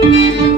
Música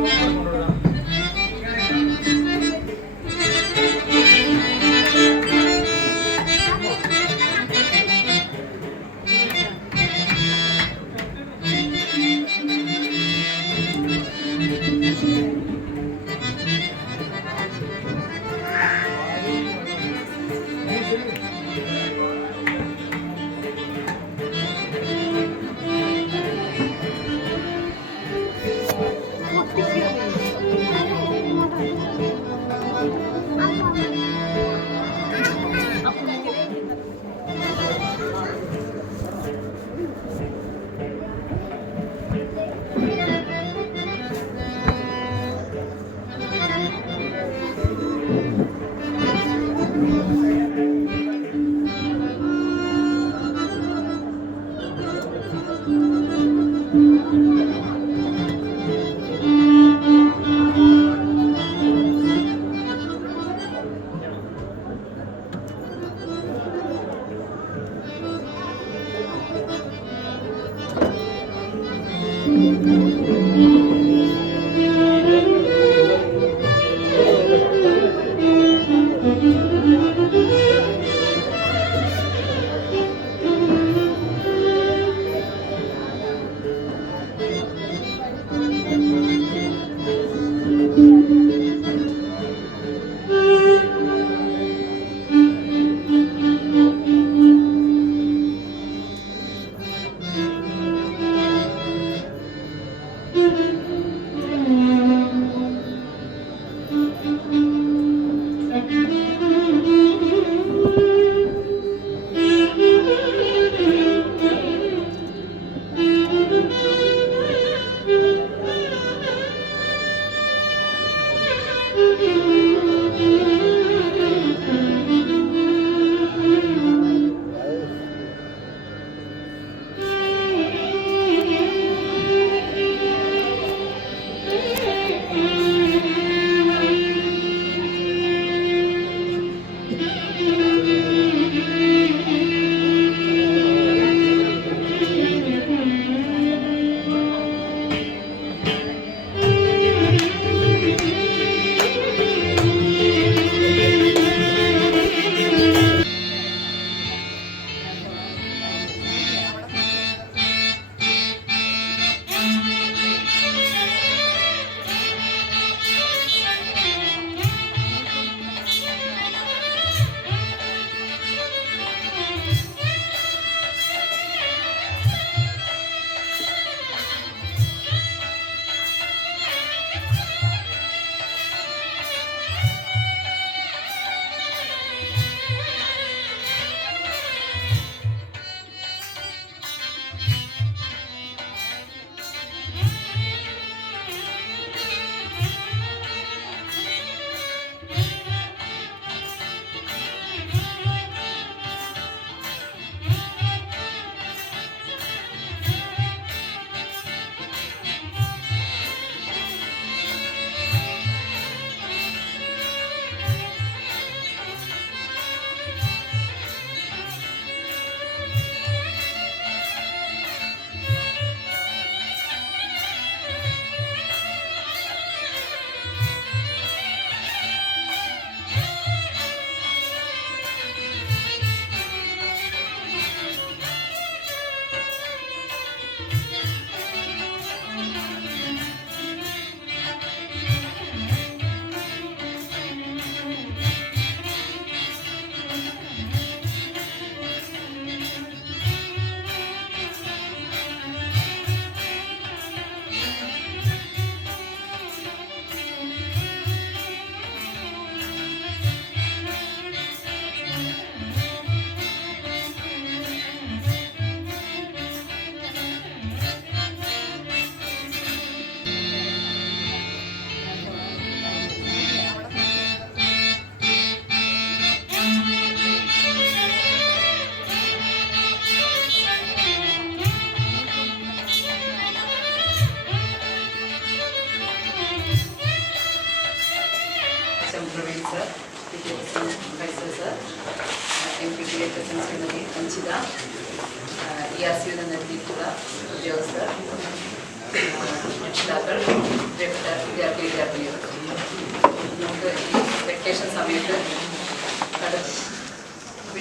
vacation സമയത്ത്.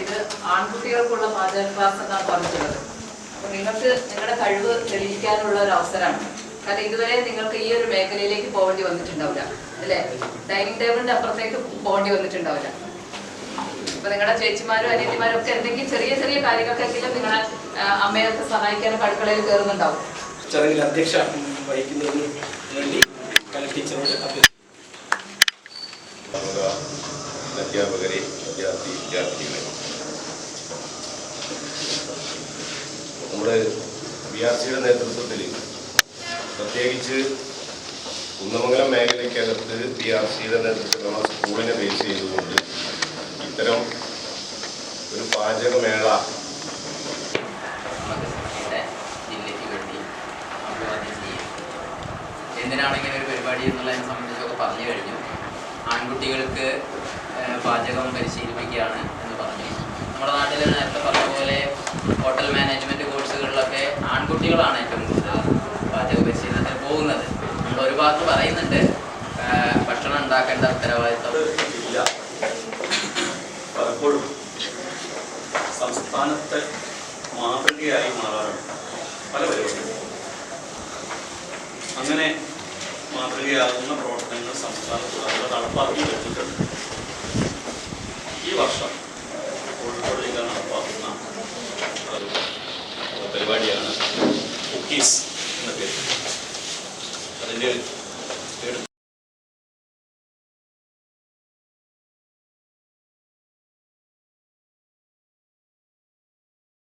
ഇത് ആൺകുട്ടികൾക്കുള്ള പാചക ക്ലാസ് എന്നാണ് പറഞ്ഞിട്ടുള്ളത്. അപ്പോൾ നിങ്ങൾക്ക് നിങ്ങളുടെ കഴിവ് തെളിയിക്കാനുള്ള ഒരു അവസരമാണ്. കാരണം ഇതുവരെ നിങ്ങൾക്ക് ഈ ഒരു മേഖലയിലേക്ക് പോകേണ്ടി വന്നിട്ടുണ്ടാവില്ല. അല്ലേ? ഡൈനിങ് ടേബിളിന്റെ അപ്പുറത്തേക്ക് പോകേണ്ടി വന്നിട്ടുണ്ടാവില്ല. ഇപ്പൊ നിങ്ങളുടെ ചേച്ചിമാരും അനിയത്തിമാരും ഒക്കെ എന്തെങ്കിലും ചെറിയ ചെറിയ കാര്യങ്ങൾക്കെങ്കിലും നിങ്ങളെ അമ്മയൊക്കെ സഹായിക്കാൻ അടുക്കളയിൽ കയറുന്നുണ്ടാവും. ചടങ്ങിൽ അധ്യക്ഷ വഹിക്കുന്നതിന് വേണ്ടി കല ടീച്ചറോട് അഭ്യർത്ഥിക്കുന്നു. അധ്യാപകരെ വിദ്യാർത്ഥി വിദ്യാർത്ഥികളെ. നമ്മുടെ ബി ആർ സിയുടെ നേതൃത്വത്തിൽ പ്രത്യേകിച്ച് കുന്നമംഗലം മേഖലയ്ക്കകത്ത് ബി ആർ സിയുടെ നേതൃത്വത്തിലുള്ള സ്കൂളിനെ ബേസ് ചെയ്തുകൊണ്ട് ഇത്തരം ഒരു പാചകമേള എന്തിനാണ് ഇങ്ങനെ ഒരു പരിപാടി എന്നുള്ളതിനെ സംബന്ധിച്ചൊക്കെ പറഞ്ഞു കഴിഞ്ഞു. ആൺകുട്ടികൾക്ക് പാചകം പരിശീലിപ്പിക്കുകയാണ് എന്ന് പറഞ്ഞു. നമ്മുടെ നാട്ടിൽ നേരത്തെ പറഞ്ഞ പോലെ ഹോട്ടൽ മാനേജ്മെന്റ് കോഴ്സുകളിലൊക്കെ ആൺകുട്ടികളാണ് ഏറ്റവും കൂടുതൽ പാചക പരിശീലനത്തിന് പോകുന്നത്. നമ്മൾ ഒരു ഭാഗത്ത് പറയുന്നുണ്ട് ഭക്ഷണം ഉണ്ടാക്കേണ്ട ഉത്തരവാദിത്തം ഇല്ല. പലപ്പോഴും സംസ്ഥാനത്തെ മാതൃകയായി മാറാറുണ്ട്. പല പരിപാടികളും. അങ്ങനെ മാതൃകയാകുന്ന പ്രവർത്തനങ്ങൾ സംസ്ഥാനത്ത് നടപ്പാക്കി വെച്ചിട്ടുണ്ട് ഈ വർഷം കോഴിക്കോട് ജില്ല നടപ്പാക്കുന്ന പരിപാടിയാണ് കുക്കീസ് എന്ന പേര്